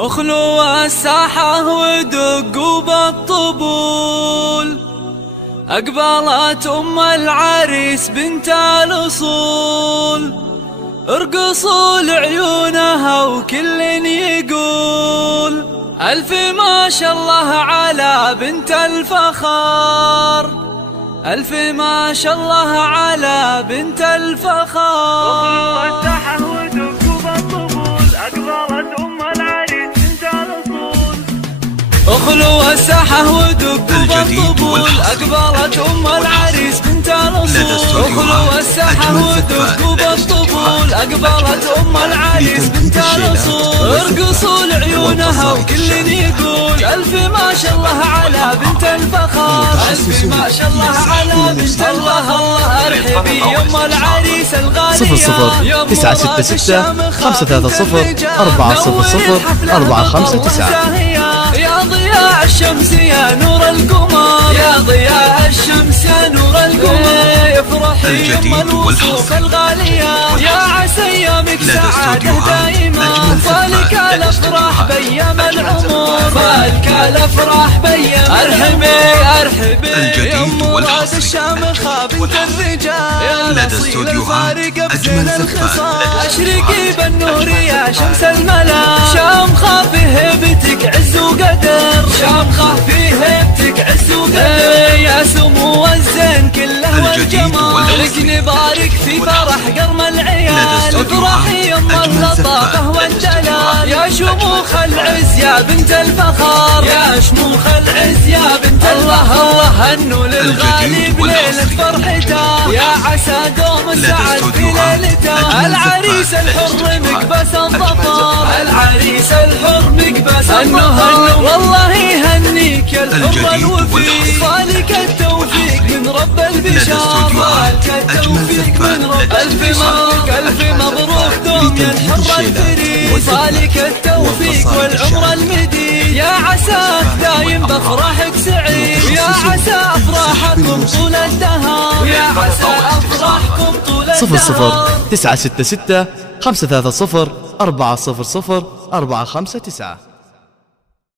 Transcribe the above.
اخلوا الساحة ودقوا بالطبول، أقبلت أم العريس بنت الأصول، ارقصوا لعيونها وكل يقول ألف ما شاء الله على بنت الفخار، ألف ما شاء الله على بنت الفخار. اخلوا الساحة ودقوا بالطبول، أقبلت أم العريس بنت الأصول. اخلوا الساحة ودقوا بالطبول، أقبلت أم العريس بنت الأصول، ارقصوا لعيونها وكل يقول ألف ما شاء الله على بنت الفخار، ألف ما شاء الله على بنت الله. ارحبي أم العريس الغالية 00 966 530 400 459. يا ضياء الشمس يا نور القمر، يا ضياء الشمس يا نور القمر، افرحي يم الوصوف الغالية، يا عسى ايامك سعادة دائمة، فالك الافراح بيام العمر، فالك الافراح بيام. ارحبي يم مراد الشامخة بنت الرجال، لدى استوديوهات أجمل زفات. اشرقي بالنور يا شمس الملا، شامخة في هيبتك عز وقدر، شامخة في هيبتك عز وقدر، يا سمو الزين كله والجمال، لك نبارك في فرح قرم العيال، افرحي يم اللطافة والدلال، يا شموخ العز يا بنت الفخار، يا شموخ العز يا بنت الفخار. هنوا للغالي بليلة فرحته، يا عسى دوم السعد في ليلته، العريس الحر مقبس الظفر، العريس الحر مقبس الظفر. والله يهنيك يا الحر الوفي، فالك التوفيق من رب البشار، فالك التوفيق من رب. ألف مبروك ألف مبروك دوم يا الحر الفريد، فالك التوفيق والعمر المديد، يا عساك دايم بأفراحك سعيد، يا عسى أفراحكم طول الدهر، يا عسى أفراحكم طول الدهر. 00 966 530 400 459.